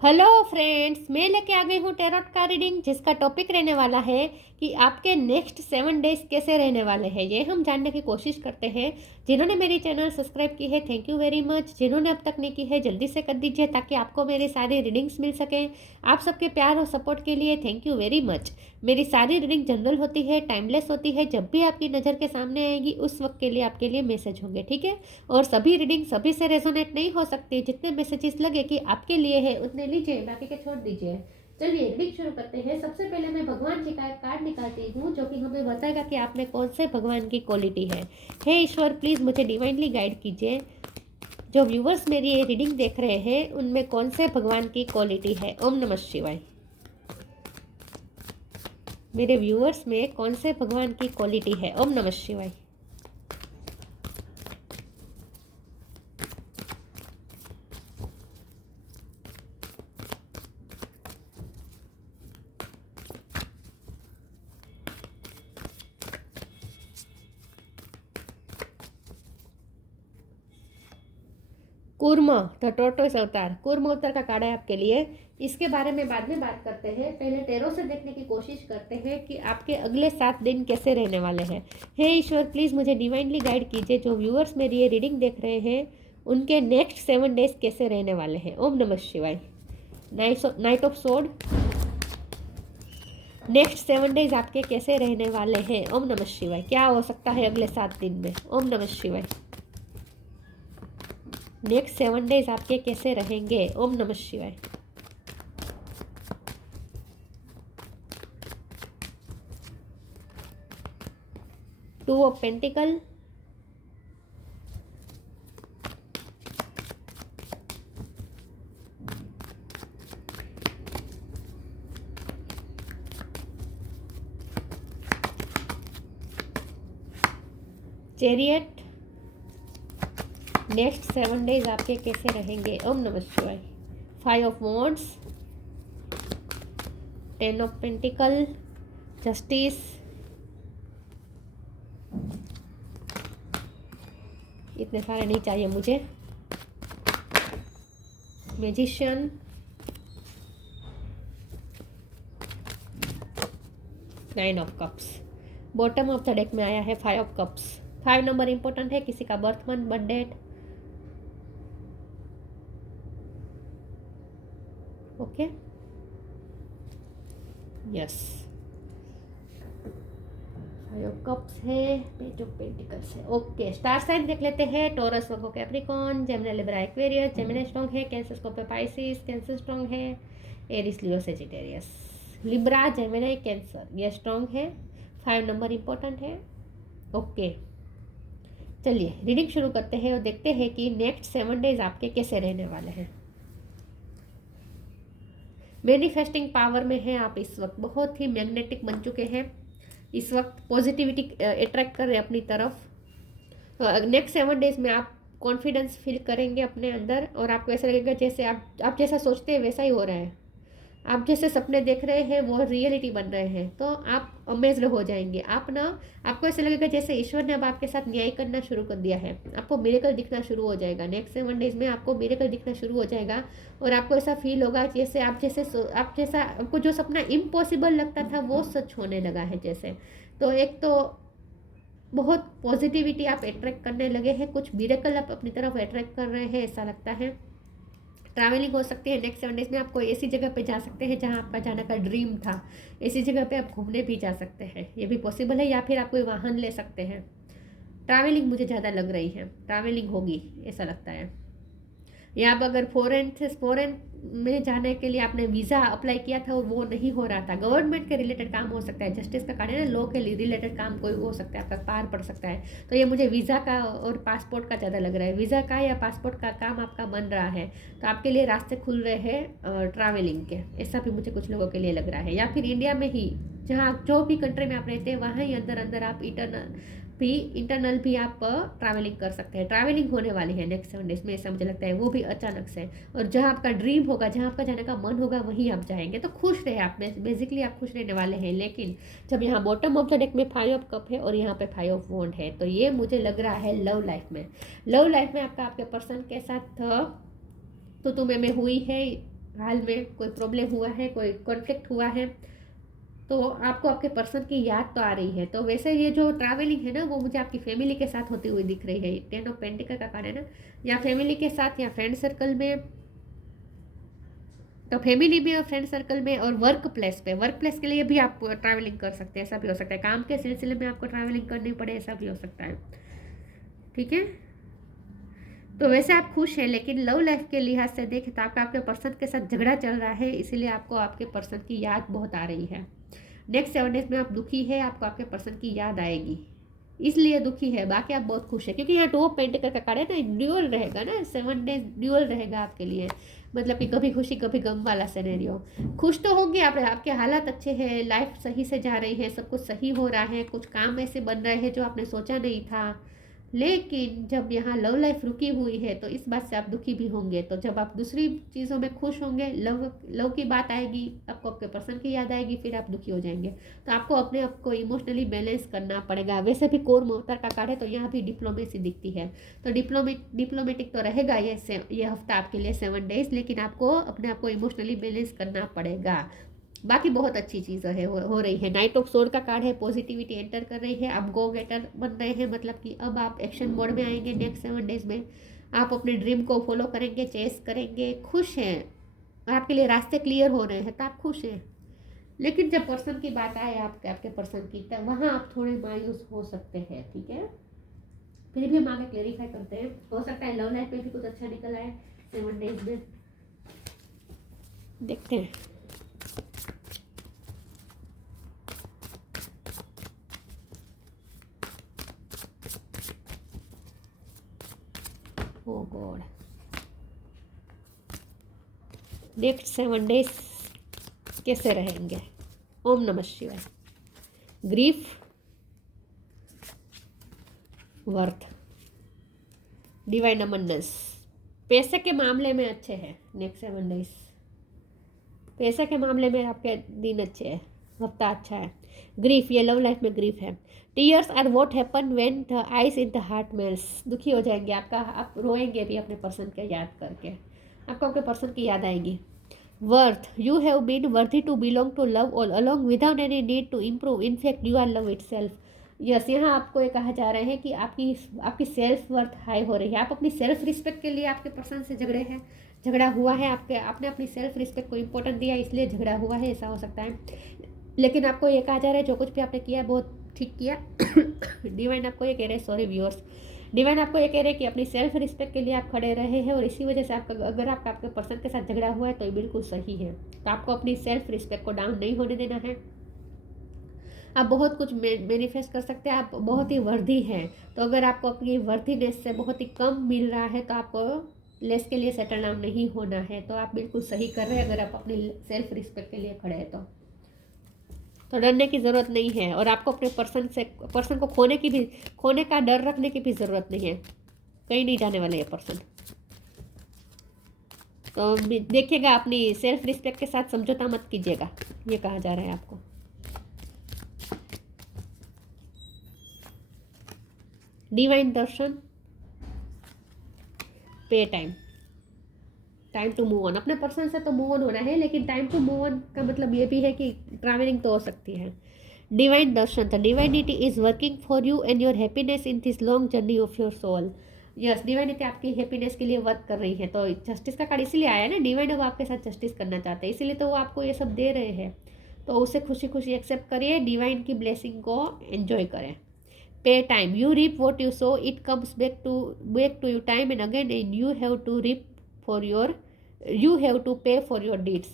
Hello friends, मैं लेके आ गई हूँ टैरोट का रीडिंग जिसका टॉपिक रहने वाला है कि आपके नेक्स्ट 7 डेज कैसे रहने वाले हैं। ये हम जानने की कोशिश करते हैं। जिन्होंने मेरी चैनल सब्सक्राइब की है, थैंक यू वेरी मच। जिन्होंने अब तक नहीं की है, जल्दी से कर दीजिए ताकि आपको मेरी सारी रीडिंग्स मिल सकें। आप सबके प्यार और सपोर्ट के लिए थैंक यू वेरी मच। मेरी सारी रीडिंग जनरल होती है, टाइमलेस होती है। जब भी आपकी नज़र के सामने आएगी उस वक्त के लिए आपके लिए मैसेज होंगे, ठीक है। और सभी रीडिंग सभी से रेजोनेट नहीं हो सकती। जितने मैसेजेस लगे कि आपके लिए है उतने लीजिए, बाकी के छोड़ दीजिए। चलिए रीडिंग शुरू करते हैं। सबसे पहले मैं भगवान जी का एक कार्ड निकालती हूँ जो कि हमें बताएगा कि आप में कौन से भगवान की क्वालिटी है। हे ईश्वर, प्लीज़ मुझे डिवाइनली गाइड कीजिए। जो व्यूवर्स मेरी ये रीडिंग देख रहे हैं उनमें कौन से भगवान की क्वालिटी है। ओम नमः शिवाय। मेरे व्यूवर्स में कौन से भगवान की क्वालिटी है। ओम नमः शिवाय। कूर्म द टोर्टोइस अवतार, कूर्म अवतार का कार्ड है आपके लिए। इसके बारे में बाद में बात करते हैं। पहले टैरो से देखने की कोशिश करते हैं कि आपके अगले 7 दिन कैसे रहने वाले हैं। हे ईश्वर, प्लीज़ मुझे डिवाइनली गाइड कीजिए। जो व्यूअर्स मेरी ये रीडिंग देख रहे हैं उनके नेक्स्ट 7 डेज कैसे रहने वाले हैं। ओम नमः शिवाय। नाइट ऑफ सोड, नेक्स्ट 7 डेज आपके कैसे रहने वाले हैं। ओम नमः शिवाय। क्या हो सकता है अगले 7 दिन में। ओम नमः शिवाय। नेक्स्ट 7 डेज आपके कैसे रहेंगे। ओम नमः शिवाय। Two of pentacle, chariot, next 7 days आपके कैसे रहेंगे। ओम नमः शिवाय। 5 of wands, 10 of pentacle, justice, इतने सारे नहीं चाहिए मुझे, magician, 9 of cups. Bottom of the deck में आया है 5 ऑफ कप्स। 5 नंबर इंपॉर्टेंट है। किसी का birth month, birth date. Okay, yes. 5 of cups है, पेज ऑफ पेंटिकल्स है। ओके, स्टार साइन देख लेते हैं। Taurus, Virgo, Capricorn, Gemini, Libra, Aquarius. Gemini strong है, Cancer, Scorpio, Pisces. Cancer strong है, Aries, Leo, Sagittarius. Libra, Gemini, Cancer ये strong है। 5 number important है। ओके, चलिए रीडिंग शुरू करते हैं और देखते हैं कि नेक्स्ट 7 डेज आपके कैसे रहने वाले हैं। मैनिफेस्टिंग पावर में है आप इस वक्त। बहुत ही मैग्नेटिक बन चुके हैं इस वक्त। पॉजिटिविटी अट्रैक्ट कर रहे हैं अपनी तरफ। नेक्स्ट 7 डेज में आप कॉन्फिडेंस फील करेंगे अपने अंदर और आपको ऐसा लगेगा जैसे आप जैसा सोचते हैं वैसा ही हो रहा है। आप जैसे सपने देख रहे हैं वो रियलिटी बन रहे हैं, तो आप अमेज्ड हो जाएंगे। आपको ऐसा लगेगा जैसे ईश्वर ने अब आपके साथ न्याय करना शुरू कर दिया है। आपको मिरेकल दिखना शुरू हो जाएगा। नेक्स्ट 7 डेज में आपको मिरेकल दिखना शुरू हो जाएगा और आपको ऐसा फील होगा जैसे आपको जो सपना इम्पॉसिबल लगता था वो सच होने लगा है जैसे। तो एक तो बहुत पॉजिटिविटी आप अट्रैक्ट करने लगे हैं। कुछ मिरेकल आप अपनी तरफ अट्रैक्ट कर रहे हैं ऐसा लगता है। ट्रैवलिंग हो सकती है नेक्स्ट 7 डेज में। आपको ऐसी जगह पे जा सकते हैं जहां आपका जाने का ड्रीम था। ऐसी जगह पे आप घूमने भी जा सकते हैं, ये भी पॉसिबल है। या फिर आप कोई वाहन ले सकते हैं। ट्रैवलिंग मुझे ज़्यादा लग रही है, ट्रैवलिंग होगी ऐसा लगता है। या अब अगर फॉरेन में जाने के लिए आपने वीज़ा अप्लाई किया था और वो नहीं हो रहा था, गवर्नमेंट के रिलेटेड काम हो सकता है। जस्टिस का कार्ड है ना, लॉ के रिलेटेड काम कोई हो सकता है, आपका पार पड़ सकता है। तो ये मुझे वीज़ा का और पासपोर्ट का ज़्यादा लग रहा है। वीज़ा का या पासपोर्ट का काम आपका बन रहा है तो आपके लिए रास्ते खुल रहे हैं ट्रैवलिंग के। ऐसा भी मुझे कुछ लोगों के लिए लग रहा है। या फिर इंडिया में ही जहाँ जो भी कंट्री में आप रहते हैं वहाँ ही अंदर अंदर आप इंटरनल भी आप ट्रैवलिंग कर सकते हैं। ट्रैवलिंग होने वाली है नेक्स्ट 7 डेज में ऐसा मुझे लगता है, वो भी अचानक से। और जहाँ आपका ड्रीम होगा, जहाँ आपका जाने का मन होगा वहीं आप जाएंगे। तो खुश रहे आप, बेसिकली आप खुश रहने वाले हैं। लेकिन जब यहाँ बॉटम ऑफ द डेक में 5 ऑफ कप है और यहाँ पे 5 ऑफ वॉन्ड है तो ये मुझे लग रहा है लव लाइफ में आपका आपके पर्सन के साथ तो तुम्हें में हुई है हाल में कोई प्रॉब्लम हुआ है, कोई कॉन्फ्लिक्ट हुआ है, तो आपको आपके पर्सन की याद तो आ रही है। तो वैसे ये जो ट्रैवलिंग है ना, वो मुझे आपकी फैमिली के साथ होती हुई दिख रही है। 10 ऑफ पेंटिकल का कार्ड है ना, या फैमिली के साथ या फ्रेंड सर्कल में, तो फैमिली में और फ्रेंड सर्कल में, और वर्क प्लेस पे, वर्क प्लेस के लिए भी आप ट्रैवलिंग कर सकते हैं, ऐसा भी हो सकता है। काम के सिलसिले में आपको ट्रैवलिंग करनी पड़े, ऐसा भी हो सकता है। ठीक है, तो वैसे आप खुश हैं, लेकिन लव लाइफ के लिहाज से देखें तो आपका आपके पर्सन के साथ झगड़ा चल रहा है, इसीलिए आपको आपके पर्सन की याद बहुत आ रही है। नेक्स्ट 7 डेज में आप दुखी है, आपको आपके पर्सन की याद आएगी, इसलिए दुखी है। बाकी आप बहुत खुश है, क्योंकि यहाँ 2 ऑफ पेंटिकल का कार्ड है ना, ड्यूअल रहेगा ना, 7 डेज ड्यूअल रहेगा आपके लिए, मतलब कि कभी खुशी कभी गम वाला सिनेरियो। खुश तो होंगे आप, आपके हालात अच्छे हैं, लाइफ सही से जा रही है, सब कुछ सही हो रहा है, कुछ काम ऐसे बन रहे हैं जो आपने सोचा नहीं था। लेकिन जब यहाँ लव लाइफ रुकी हुई है तो इस बात से आप दुखी भी होंगे। तो जब आप दूसरी चीज़ों में खुश होंगे, लव लव की बात आएगी, आपको आपके पर्सन की याद आएगी, फिर आप दुखी हो जाएंगे। तो आपको अपने आप को इमोशनली बैलेंस करना पड़ेगा। वैसे भी कोर मोहतर का कार्ड है, तो यहाँ भी डिप्लोमेसी दिखती है, तो डिप्लोमेटिक तो रहेगा ये हफ्ता आपके लिए 7 डेज, लेकिन आपको अपने आप को इमोशनली बैलेंस करना पड़ेगा। बाकी बहुत अच्छी चीज़ें है हो रही है। नाइट ऑफ सोर्ड का कार्ड है, पॉजिटिविटी एंटर कर रही है, आप गो गेटर बन रहे हैं, मतलब कि अब आप एक्शन मोड में आएंगे। नेक्स्ट 7 डेज में आप अपने ड्रीम को फॉलो करेंगे, चेस करेंगे, खुश हैं, और आपके लिए रास्ते क्लियर हो रहे हैं, तो आप खुश हैं। लेकिन जब पर्सन की बात आए आपके आपके पर्सन की, तब वहाँ आप थोड़े मायूस हो सकते हैं। ठीक है, फिर भी हम आगे क्लेरिफाई करते हैं, हो सकता है लव लाइफ में भी कुछ अच्छा निकल आए 7 डेज में, देखते हैं। ओ गॉड, नेक्स्ट 7 डेज कैसे रहेंगे? ओम नमः शिवाय। Grief, worth, divine abundance. पैसे के मामले में अच्छे हैं नेक्स्ट 7 डेज, पैसे के मामले में आपके दिन अच्छे हैं, हफ्ता अच्छा है। ग्रीफ, ये लव लाइफ में ग्रीफ है। Tears are what happen when the eyes in the heart melts. दुखी हो जाएंगे, आप रोएंगे भी अपने पर्सन के याद करके, आपको आपके पर्सन की याद आएगी। Worth, you have been worthy to belong to love all along without any need to improve, in fact you are love itself. Yes, यहाँ आपको ये कहा जा रहा है कि आपकी सेल्फ वर्थ हाई हो रही है। आप अपनी सेल्फ रिस्पेक्ट के लिए आपके पर्सन से झगड़ा हुआ है, आपने अपनी सेल्फ रिस्पेक्ट को इम्पोर्टेंट दिया, इसलिए झगड़ा हुआ है, ऐसा हो सकता है। लेकिन आपको ये कहा जा रहा है जो कुछ भी आपने किया बहुत ठीक किया। डिवाइन आपको ये कह रहे हैं, सॉरी व्यूअर्स, डिवाइन आपको ये कह रहे हैं कि अपनी सेल्फ रिस्पेक्ट के लिए आप खड़े रहे हैं, और इसी वजह से अगर आपके पर्सन के साथ झगड़ा हुआ है तो ये बिल्कुल सही है। तो आपको अपनी सेल्फ रिस्पेक्ट को डाउन नहीं होने देना है। आप बहुत कुछ मैनिफेस्ट कर सकते हैं, आप बहुत ही वर्दी हैं। तो अगर आपको अपनी वर्दीनेस से बहुत ही कम मिल रहा है तो आपको लेस के लिए सेटल डाउन नहीं होना है। तो आप बिल्कुल सही कर रहे हैं अगर आप अपनी सेल्फ रिस्पेक्ट के लिए खड़े हैं तो डरने की ज़रूरत नहीं है। और आपको अपने पर्सन को खोने का डर रखने की भी ज़रूरत नहीं है, कहीं नहीं जाने वाले ये पर्सन। तो देखिएगा, अपनी सेल्फ रिस्पेक्ट के साथ समझौता मत कीजिएगा, ये कहा जा रहा है आपको। डिवाइन दर्शन, पे टाइम टू मूव ऑन। अपने पर्सन से तो मूव ऑन होना है, लेकिन टाइम टू मूव ऑन का मतलब ये भी है कि ट्रैवलिंग तो हो सकती है। Divine darshan, the divinity is working for you and your happiness in this long journey of your soul. Yes, divinity आपकी हैप्पीनेस के लिए वर्क कर रही है। तो जस्टिस का कार्ड इसीलिए आया ना, डिवाइन अब आपके साथ जस्टिस करना चाहते हैं, इसीलिए तो वो आपको ये सब दे रहे हैं। तो उसे खुशी खुशी एक्सेप्ट करिए, डिवाइन की ब्लेसिंग को एंजॉय करें। Pay time, you reap what you sow, it comes back to you time and again, and you have to pay for your deeds.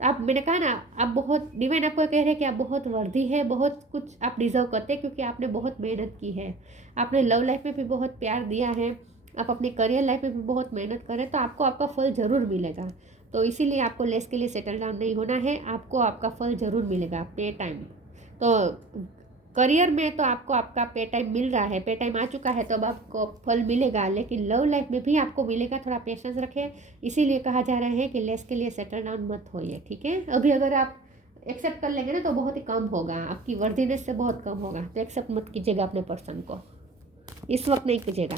आप, मैंने कहा ना, आप बहुत, डिवाइन आपको कह रहे हैं कि आप बहुत वर्दी है, बहुत कुछ आप डिजर्व करते हैं, क्योंकि आपने बहुत मेहनत की है। आपने लव लाइफ में भी बहुत प्यार दिया है, आप अपने करियर लाइफ में भी बहुत मेहनत करें, तो आपको आपका फल ज़रूर मिलेगा। तो इसीलिए आपको लेस के लिए सेटल डाउन नहीं होना है, आपको आपका फल ज़रूर मिलेगा। पे टाइम, तो करियर में तो आपको आपका पे टाइम मिल रहा है, पे टाइम आ चुका है, तो अब आपको फल मिलेगा। लेकिन लव लाइफ में भी आपको मिलेगा, थोड़ा पेशेंस रखें। इसीलिए कहा जा रहा है कि लेस के लिए सेटल डाउन मत होइए, ठीक है। अभी अगर आप एक्सेप्ट कर लेंगे ना तो बहुत ही कम होगा, आपकी वर्दीनेस से बहुत कम होगा। तो एक्सेप्ट मत कीजिएगा अपने पर्सन को, इस वक्त नहीं कीजिएगा।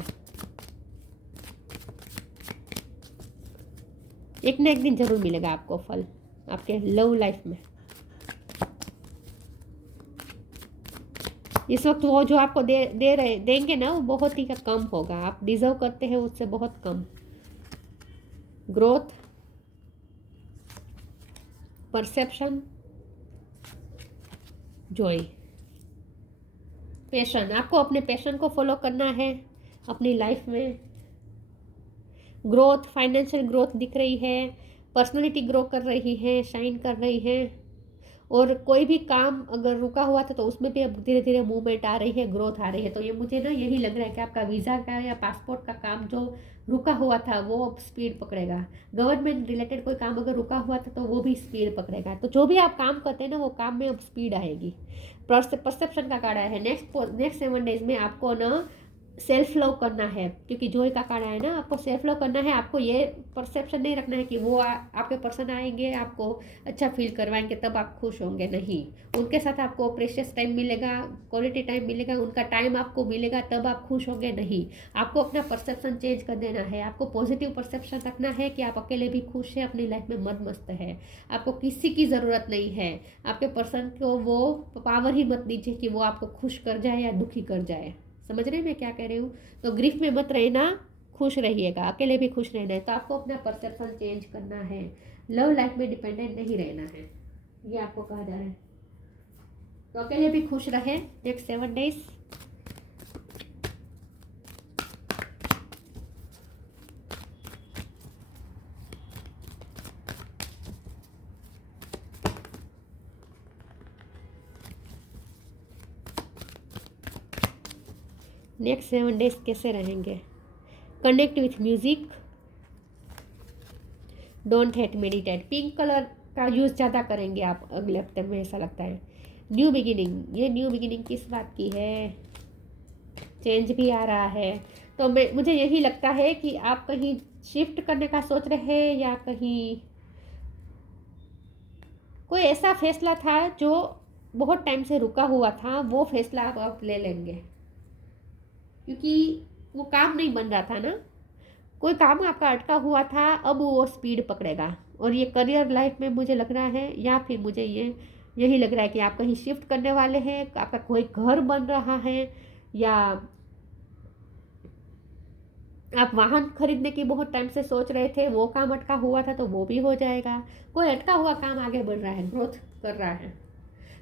एक ना एक दिन जरूर मिलेगा आपको फल आपके लव लाइफ में। इस वक्त वो जो आपको देंगे ना वो बहुत ही कम होगा, आप डिजर्व करते हैं उससे बहुत कम। ग्रोथ, परसेप्शन, जॉय, पैशन, आपको अपने पैशन को फॉलो करना है अपनी लाइफ में। ग्रोथ, फाइनेंशियल ग्रोथ दिख रही है, पर्सनालिटी ग्रो कर रही है, शाइन कर रही है। और कोई भी काम अगर रुका हुआ था तो उसमें भी अब धीरे धीरे मूवमेंट आ रही है, ग्रोथ आ रही है। तो ये मुझे ना यही लग रहा है कि आपका वीज़ा का या पासपोर्ट का काम जो रुका हुआ था वो अब स्पीड पकड़ेगा। गवर्नमेंट रिलेटेड कोई काम अगर रुका हुआ था तो वो भी स्पीड पकड़ेगा। तो जो भी आप काम करते हैं ना वो काम में अब स्पीड आएगी। परसेप्शन का कार्ड है, नेक्स्ट 7 डेज में आपको ना सेल्फ लव करना है, क्योंकि जॉय का कार्ड है ना, आपको सेल्फ लव करना है। आपको ये परसेप्शन नहीं रखना है कि वो आपके पर्सन आएंगे आपको अच्छा फील करवाएंगे तब आप खुश होंगे, नहीं। उनके साथ आपको प्रेशियस टाइम मिलेगा, क्वालिटी टाइम मिलेगा, उनका टाइम आपको मिलेगा तब आप खुश होंगे, नहीं। आपको अपना परसेप्शन चेंज कर देना है। आपको पॉजिटिव परसेप्शन रखना है कि आप अकेले भी खुश हैं, अपनी लाइफ में मद मस्त है, आपको किसी की ज़रूरत नहीं है। आपके पर्सन को वो पावर ही मत दीजिए कि वो आपको खुश कर जाए या दुखी कर जाए। समझ रहे हैं मैं क्या कह रही हूँ? तो ग्रीफ में मत रहना, खुश रहिएगा, अकेले भी खुश रहना है। तो आपको अपना परसेप्शन चेंज करना है, लव लाइफ में डिपेंडेंट नहीं रहना है, ये आपको कहा जा रहा है। तो अकेले भी खुश रहे नेक्स्ट 7 डेज। नेक्स्ट 7 डेज कैसे रहेंगे? Connect with music, don't hate, meditate. Pink colour का यूज़ ज़्यादा करेंगे आप अगले हफ्ते में, ऐसा लगता है। न्यू बिगिनिंग, ये न्यू बिगिनिंग किस बात की है? चेंज भी आ रहा है। तो मुझे यही लगता है कि आप कहीं शिफ्ट करने का सोच रहे हैं या कहीं कोई ऐसा फैसला था जो बहुत टाइम से रुका हुआ था, वो फैसला आप ले लेंगे, क्योंकि वो काम नहीं बन रहा था ना, कोई काम आपका अटका हुआ था, अब वो स्पीड पकड़ेगा। और ये करियर लाइफ में मुझे लग रहा है, या फिर मुझे यही लग रहा है कि आप कहीं शिफ्ट करने वाले हैं, आपका कोई घर बन रहा है, या आप वाहन खरीदने की बहुत टाइम से सोच रहे थे, वो काम अटका हुआ था तो वो भी हो जाएगा। कोई अटका हुआ काम आगे बढ़ रहा है, ग्रोथ कर रहा है।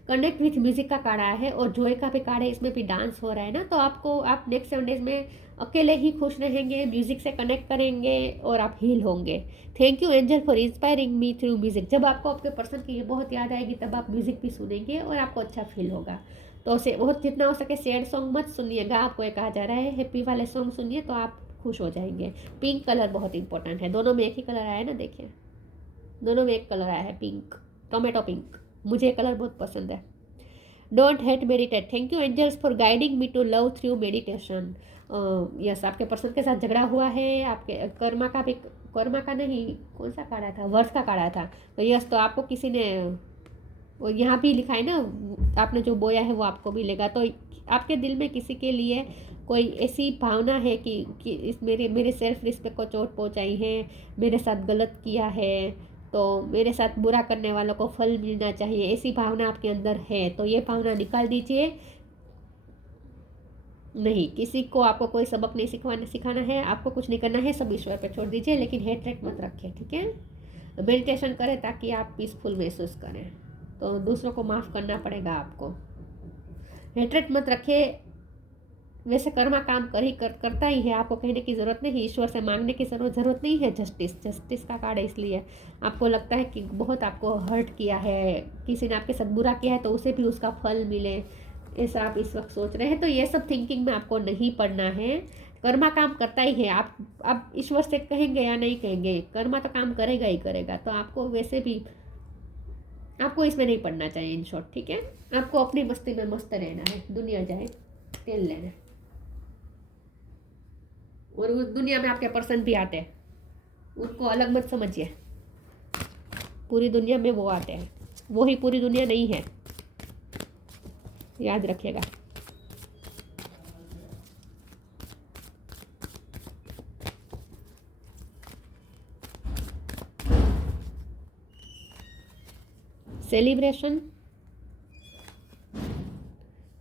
कनेक्ट विथ म्यूजिक का कार्ड आया है और जॉय का भी कार्ड है, इसमें भी डांस हो रहा है ना। तो आप नेक्स्ट 7 डेज में अकेले ही खुश रहेंगे, म्यूजिक से कनेक्ट करेंगे और आप हील होंगे। Thank you angel for inspiring me through music. जब आपको आपके पर्सन की बहुत याद आएगी तब आप म्यूजिक भी सुनेंगे और आपको अच्छा फील होगा। तो बहुत जितना हो सके सैड सॉन्ग मत सुनिएगा, आपको ये कहा जा रहा है। हैप्पी वाले सॉन्ग सुनिए तो आप खुश हो जाएंगे। पिंक कलर बहुत इंपॉर्टेंट है, दोनों में एक ही कलर आया है ना, देखिए दोनों में एक कलर आया है, पिंक, टोमेटो पिंक। मुझे ये कलर बहुत पसंद है। Don't hate, meditate. Thank you angels for guiding me to love through meditation. Yes, आपके पर्सन के साथ झगड़ा हुआ है, आपके कर्मा का नहीं, कौन सा काढ़ा था, वर्ष का काढ़ा था। तो यस, तो आपको किसी ने, वो यहाँ भी लिखा है ना, आपने जो बोया है वो आपको मिलेगा। तो आपके दिल में किसी के लिए कोई ऐसी भावना है कि इस मेरे सेल्फ रिस्पेक्ट को चोट पहुँचाई है, मेरे साथ गलत किया है, तो मेरे साथ बुरा करने वालों को फल मिलना चाहिए, ऐसी भावना आपके अंदर है। तो ये भावना निकाल दीजिए। नहीं, किसी को आपको कोई सबक नहीं सिखाना है, आपको कुछ नहीं करना है, सब ईश्वर पे छोड़ दीजिए। लेकिन हेट्रेट मत रखिए, ठीक है? मेडिटेशन करें ताकि आप पीसफुल महसूस करें। तो दूसरों को माफ़ करना पड़ेगा आपको। हेट्रेट मत रखिए। वैसे कर्मा काम करता ही है, आपको कहने की ज़रूरत नहीं, ईश्वर से मांगने की ज़रूरत नहीं है। जस्टिस का कार्ड है, इसलिए आपको लगता है कि बहुत आपको हर्ट किया है, किसी ने आपके साथ बुरा किया है, तो उसे भी उसका फल मिले, ऐसा आप इस वक्त सोच रहे हैं। तो ये सब थिंकिंग में आपको नहीं पड़ना है। कर्मा काम करता ही है। आप ईश्वर से कहेंगे या नहीं कहेंगे, कर्मा तो काम करेगा ही करेगा। तो आपको वैसे भी आपको इसमें नहीं पड़ना चाहिए, इन शॉर्ट, ठीक है? आपको अपनी मस्ती में मस्त रहना है, दुनिया जाए तेल लेना है। और उस दुनिया में आपके पर्सन भी आते हैं, उनको अलग मत समझिए। पूरी दुनिया में वो आते हैं, वो ही पूरी दुनिया नहीं है, याद रखिएगा। Celebration,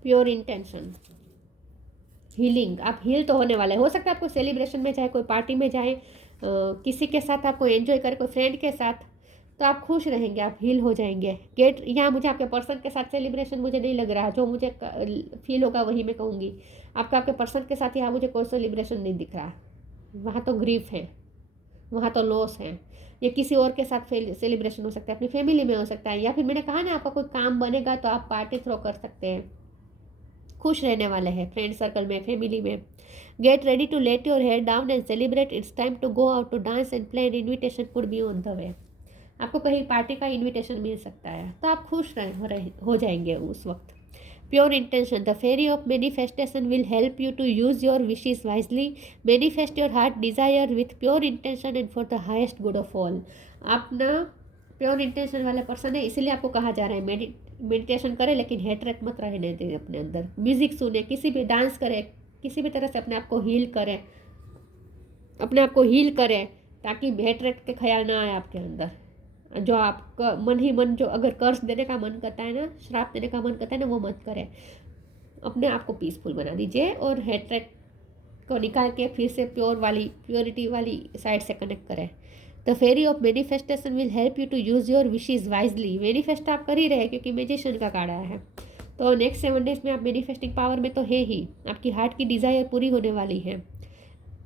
pure intention, healing. आप हील तो होने वाले, हो सकता है आपको सेलिब्रेशन में जाए, कोई पार्टी में जाए, किसी के साथ आपको एंजॉय करे, कोई फ्रेंड के साथ, तो आप खुश रहेंगे, आप हील हो जाएंगे। गेट यहाँ मुझे आपके पर्सन के साथ सेलिब्रेशन मुझे नहीं लग रहा, जो मुझे फील होगा वही मैं कहूँगी। आपका आपके पर्सन के साथ यहाँ मुझे कोई सेलिब्रेशन नहीं दिख रहा, वहाँ तो ग्रीफ है, वहाँ तो लॉस है। ये किसी और के साथ सेलिब्रेशन हो सकता है, अपनी फैमिली में हो सकता है, या फिर मैंने कहा ना आपका कोई काम बनेगा तो आप पार्टी थ्रो कर सकते हैं। खुश रहने वाले हैं फ्रेंड सर्कल में, फैमिली में। Get ready to let your head down and celebrate, it's time to go out to dance and play, an invitation could be on the way. आपको कहीं पार्टी का इन्विटेशन मिल सकता है, तो आप खुश हो जाएंगे उस वक्त। Pure intention, the fairy of manifestation will help you to use your wishes wisely, manifest your heart desire with pure intention and for the highest good of all. आप ना प्योर इंटेंशन वाले पर्सन है, इसलिए आपको कहा जा रहा है मेडिटेशन करें, लेकिन हेट्रेट मत रहने दें अपने अंदर। म्यूजिक सुने, किसी भी डांस करें, किसी भी तरह से अपने आप को हील करें, अपने आप को हील करें, ताकि हेट्रेट के ख्याल ना आए आपके अंदर। जो आपका मन ही मन, जो अगर कर्ज देने का मन करता है ना, श्राप देने का मन करता है ना, वो मत करें। अपने आप को पीसफुल बना दीजिए और हेट्रेट को निकाल के फिर से प्योरिटी वाली साइड से कनेक्ट करें। The fairy of manifestation will help you to use your wishes wisely. Manifest आप कर ही रहे क्योंकि मैजिशियन का कार्ड आया है, तो नेक्स्ट 7 डेज में आप मैनिफेस्टिंग पावर में तो है ही। आपकी हार्ट की डिज़ायर पूरी होने वाली है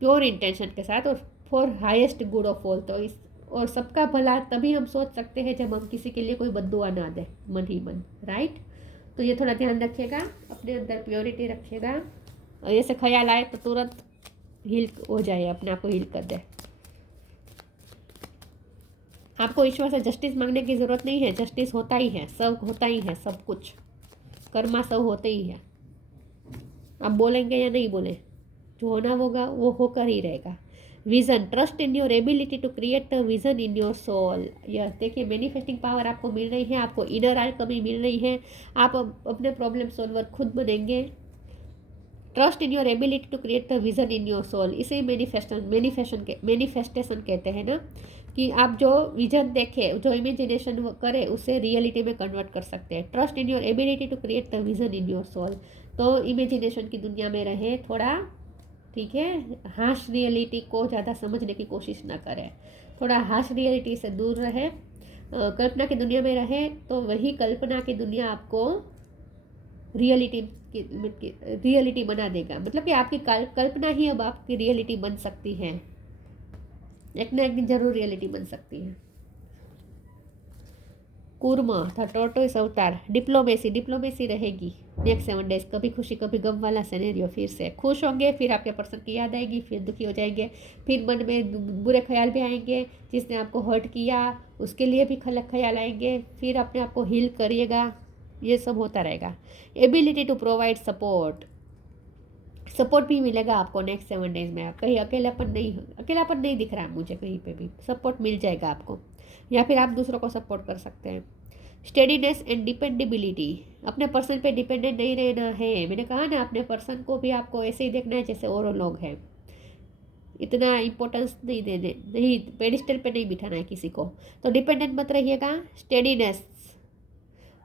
प्योर इंटेंशन के साथ और for highest good of all. तो इस और सबका भला तभी हम सोच सकते हैं जब हम किसी के लिए कोई बद्दुआ ना दें मन ही मन, राइट। तो ये थोड़ा ध्यान रखिएगा, अपने अंदर प्योरिटी रखिएगा, और ऐसे ख्याल आए तो तुरंत हील हो जाए, अपने आप को हील कर दे। आपको ईश्वर से जस्टिस मांगने की ज़रूरत नहीं है, जस्टिस होता ही है, सब होता ही है, सब कुछ कर्मा सब होते ही है। आप बोलेंगे या नहीं बोले, जो होना होगा वो होकर ही रहेगा। Vision, trust in your ability to create the vision in your soul. यह देखिए मैनिफेस्टिंग पावर आपको मिल रही है, आपको इनर आल्केमी मिल रही है, आप अपने प्रॉब्लम सॉल्वर खुद बनेंगे। Trust in your ability to create the vision in your soul, इसे मैनिफेस्टेशन कहते हैं ना, कि आप जो विजन देखें, जो इमेजिनेशन करें, उसे रियलिटी में कन्वर्ट कर सकते हैं। Trust in your ability to create the vision in your soul, तो इमेजिनेशन की दुनिया में रहे थोड़ा, ठीक है। हार्श रियलिटी को ज़्यादा समझने की कोशिश ना करें, थोड़ा हार्श रियलिटी से दूर रहे, कल्पना की दुनिया में रहे, तो वही कल्पना की दुनिया आपको रियलिटी बना देगा। मतलब कि आपकी कल्पना ही अब आपकी रियलिटी बन सकती है, एक ना एक दिन जरूर रियलिटी बन सकती है। कूर्मा था टोर्टोइस अवतार, डिप्लोमेसी रहेगी नेक्स्ट 7 डेज। कभी खुशी कभी गम वाला सिनेरियो, फिर से खुश होंगे, फिर आपके पर्सन की याद आएगी, फिर दुखी हो जाएंगे, फिर मन में बुरे ख्याल भी आएंगे, जिसने आपको हर्ट किया उसके लिए भी ख्याल आएंगे, फिर अपने आप को हील करिएगा, ये सब होता रहेगा। एबिलिटी टू प्रोवाइड सपोर्ट भी मिलेगा आपको नेक्स्ट 7 डेज में। आप कहीं अकेलापन नहीं दिख रहा मुझे, कहीं पे भी सपोर्ट मिल जाएगा आपको, या फिर आप दूसरों को सपोर्ट कर सकते हैं। स्टेडीनेस एंड डिपेंडेबिलिटी, अपने पर्सन पे डिपेंडेंट नहीं रहना है। मैंने कहा ना, अपने पर्सन को भी आपको ऐसे ही देखना है जैसे और लोग हैं, इतना इम्पोर्टेंस नहीं पेडिस्टल पे नहीं बिठाना है किसी को, तो डिपेंडेंट मत रहिएगा। स्टेडीनेस,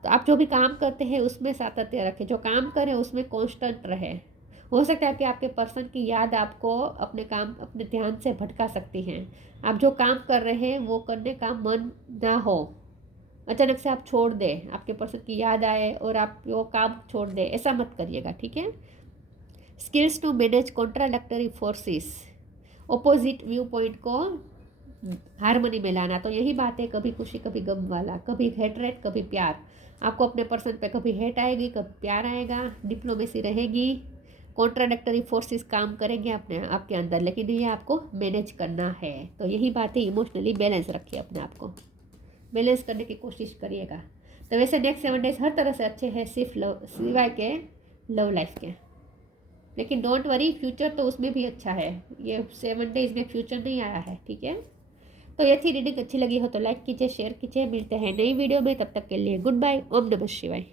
तो आप जो भी काम करते हैं उसमें सातत्य रखें, जो काम करें उसमें कॉन्स्टेंट रहे। हो सकता है कि आपके पर्सन की याद आपको अपने ध्यान से भटका सकती हैं। आप जो काम कर रहे हैं वो करने का मन ना हो, अचानक से आप छोड़ दें, आपके पर्सन की याद आए और आप वो काम छोड़ दें, ऐसा मत करिएगा, ठीक है। Skills to manage contradictory forces, opposite view point को हारमोनी में लाना, तो यही बात है, कभी खुशी कभी गम वाला, कभी हेटरेट कभी प्यार। आपको अपने पर्सन पे कभी हेट आएगी, कभी प्यार आएगा, डिप्लोमेसी रहेगी, कॉन्ट्राडक्टरी फोर्सेस काम करेंगे आपके अंदर, लेकिन ये आपको मैनेज करना है। तो यही बात है, इमोशनली बैलेंस रखिए, अपने आप को बैलेंस करने की कोशिश करिएगा। तो वैसे नेक्स्ट 7 डेज हर तरह से अच्छे हैं, सिर्फ सिवाय के लव लाइफ के, लेकिन डोंट वरी, फ्यूचर तो उसमें भी अच्छा है। ये 7 डेज में फ्यूचर नहीं आया है, ठीक है। तो ये थी रीडिंग, अच्छी लगी हो तो लाइक कीजिए, शेयर कीजिए। मिलते हैं नई वीडियो में, तब तक के लिए गुड बाय, ओम नमः शिवाय।